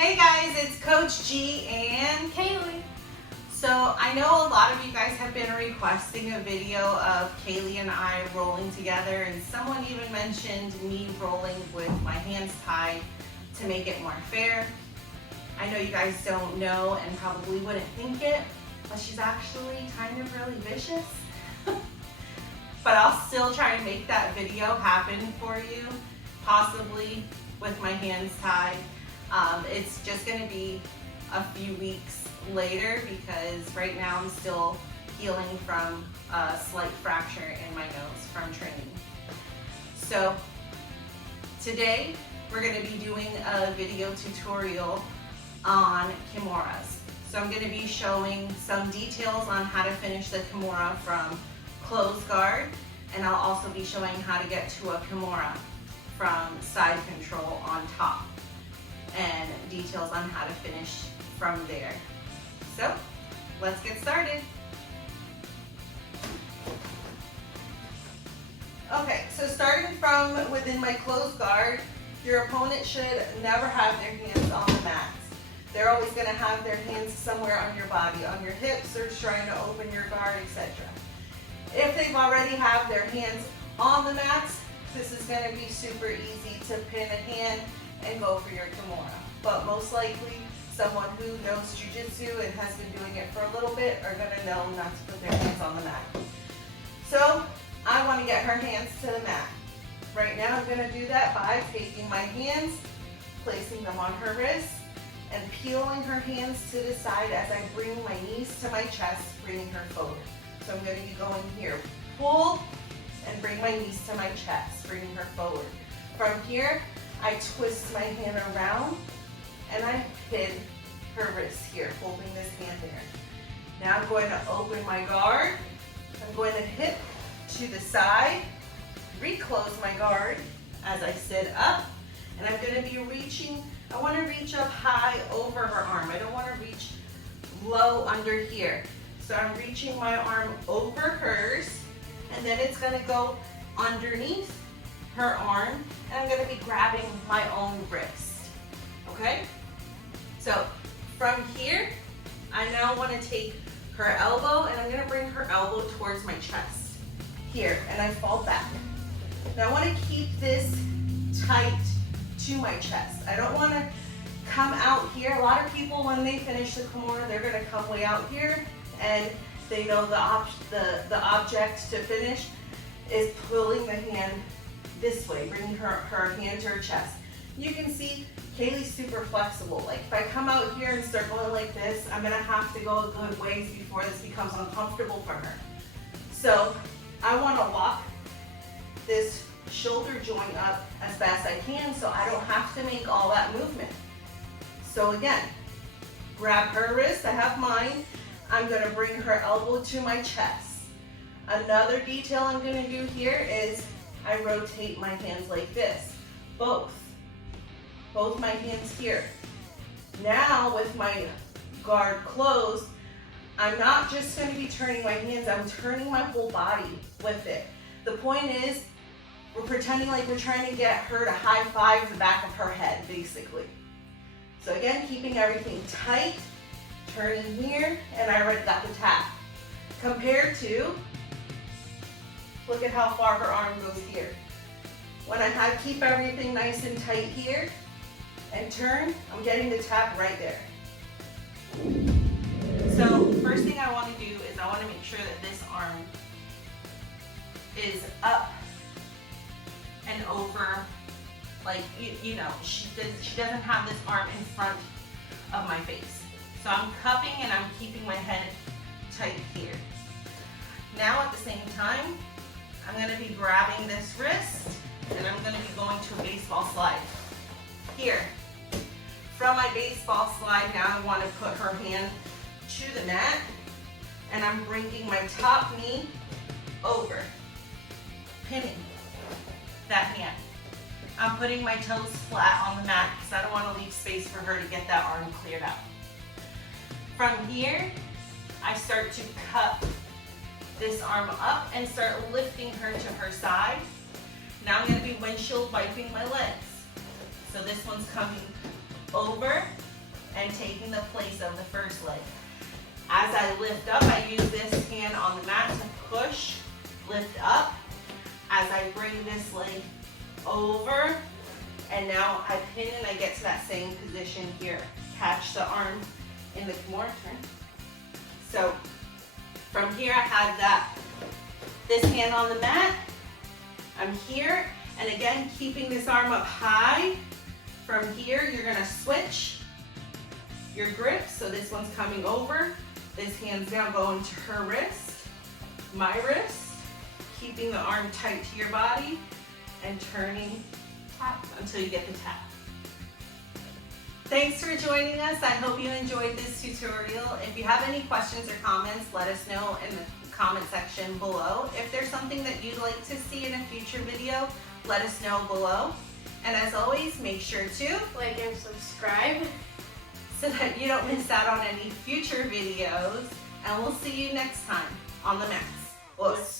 Hey guys, it's Coach G and Kaylee. So I know a lot of you guys have been requesting a video of Kaylee and I rolling together, and someone even mentioned me rolling with my hands tied to make it more fair. I know you guys don't know and probably wouldn't think it, but she's actually kind of really vicious. But I'll still try and make that video happen for you, possibly with my hands tied. It's just gonna be a few weeks later because right now I'm still healing from a slight fracture in my nose from training. So today we're gonna be doing a video tutorial on kimuras. So I'm gonna be showing some details on how to finish the kimura from closed guard, and I'll also be showing how to get to a kimura from side control on top, and details on how to finish from there. So let's get started. Okay, so starting from within my closed guard, your opponent should never have their hands on the mats. They're always going to have their hands somewhere on your body, on your hips, or trying to open your guard, etc. If they've already have their hands on the mats, this is going to be super easy to pin a hand and go for your kimura. But most likely, someone who knows Jiu-Jitsu and has been doing it for a little bit are going to know not to put their hands on the mat. So I want to get her hands to the mat. Right now I'm going to do that by taking my hands, placing them on her wrists, and peeling her hands to the side as I bring my knees to my chest, bringing her forward. So I'm going to be going here, pull, and bring my knees to my chest, bringing her forward. From here, I twist my hand around, and I pin her wrist here, holding this hand there. Now I'm going to open my guard. I'm going to hip to the side, reclose my guard as I sit up, and I'm going to be reaching. I want to reach up high over her arm. I don't want to reach low under here. So I'm reaching my arm over hers, and then it's going to go underneath her arm, and I'm going to be grabbing my own wrist. Okay? So from here, I now want to take her elbow, and I'm going to bring her elbow towards my chest. Here, and I fall back. Now I want to keep this tight to my chest. I don't want to come out here. A lot of people, when they finish the kimura, they're going to come way out here, and they know the object to finish is pulling the hand this way, bringing her hand to her chest. You can see Kaylee's super flexible. Like if I come out here and start going like this, I'm going to have to go a good ways before this becomes uncomfortable for her. So I want to lock this shoulder joint up as best I can so I don't have to make all that movement. So again, grab her wrist, I have mine. I'm going to bring her elbow to my chest. Another detail I'm going to do here is I rotate my hands like this, both my hands here. Now with my guard closed, I'm not just going to be turning my hands, I'm turning my whole body with it. The point is, we're pretending like we're trying to get her to high five the back of her head, basically. So again, keeping everything tight, turning here, and I already got the tap. Compared to, look at how far her arm goes here. When I keep everything nice and tight here, and turn, I'm getting the tap right there. So first thing I want to do is I want to make sure that this arm is up and over, like, you know, she doesn't have this arm in front of my face. So I'm cupping and I'm keeping my head tight here. Now at the same time, I'm going to be grabbing this wrist and I'm going to be going to a baseball slide. Here. From my baseball slide, now I want to put her hand to the mat, and I'm bringing my top knee over, pinning that hand. I'm putting my toes flat on the mat because I don't want to leave space for her to get that arm cleared out. From here, I start to cup this arm up and start lifting her to her side. Now I'm going to be windshield wiping my legs. So this one's coming over and taking the place of the first leg. As I lift up, I use this hand on the mat to push, lift up. As I bring this leg over, and now I pin and I get to that same position here. Catch the arm in the Kimura turn. So from here I have this hand on the mat. I'm here, and again, keeping this arm up high. From here, you're gonna switch your grip. So this one's coming over. This hand's now going to her wrist, my wrist, keeping the arm tight to your body, and turning tap until you get the tap. Thanks for joining us. I hope you enjoyed this tutorial. If you have any questions or comments, let us know in the comment section below. If there's something that you'd like to see in a future video, let us know below. And as always, make sure to like and subscribe so that you don't miss out on any future videos. And we'll see you next time on the mats.